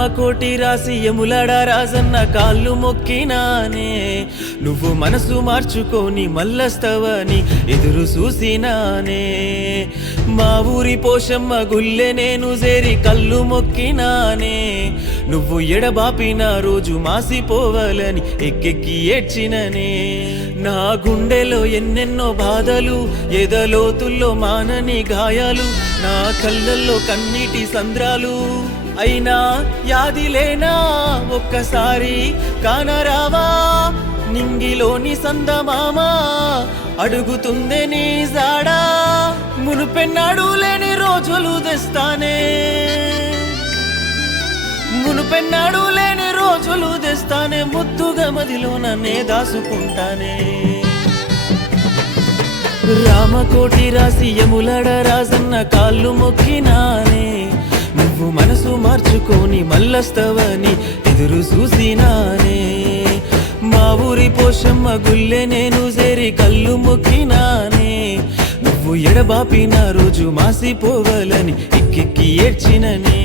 రామకోటి రాసి యములడ రాజన్న కాళ్ళు మొక్కినానే నువ్వు మనసు మార్చుకొని మల్లస్తవని ఎదురు చూసినానే మా ఊరి పోషమ్మ గుల్లె నేను చేరి కళ్ళు మొక్కినానే నువ్వు ఎడబాపిన రోజు మాసిపోవాలని ఎక్కెక్కి ఏడ్చిననే నా గుండెలో ఎన్నెన్నో బాధలు ఎదలోతుల్లో మానని గాయాలు నా కళ్ళల్లో కన్నీటి సంద్రాలు అయినా యాదిలేనా ఒక్కసారి కానరావా నింగిలోని సందమామా అడుగుతుందే నీ జాడా మునుపెన్నాడు లేని రోజులు తెస్తానే మునుపెన్నాడు లేని రోజులు తెస్తానే ముద్దుగా మదిలో నన్నే దాసుకుంటానే రామకోటి రాసి యములడ రాజన్న కాళ్ళు మొక్కినానే నువ్వు మనసు మార్చుకొని మల్లస్తవని ఎదురు చూసినానే మా ఊరి పోషమ్మ గుల్లె నేను చేరి కళ్ళు మొక్కినానే నువ్వు ఎడబాపిన రోజు మాసిపోవాలని ఎక్కెక్కి ఏడ్చిననే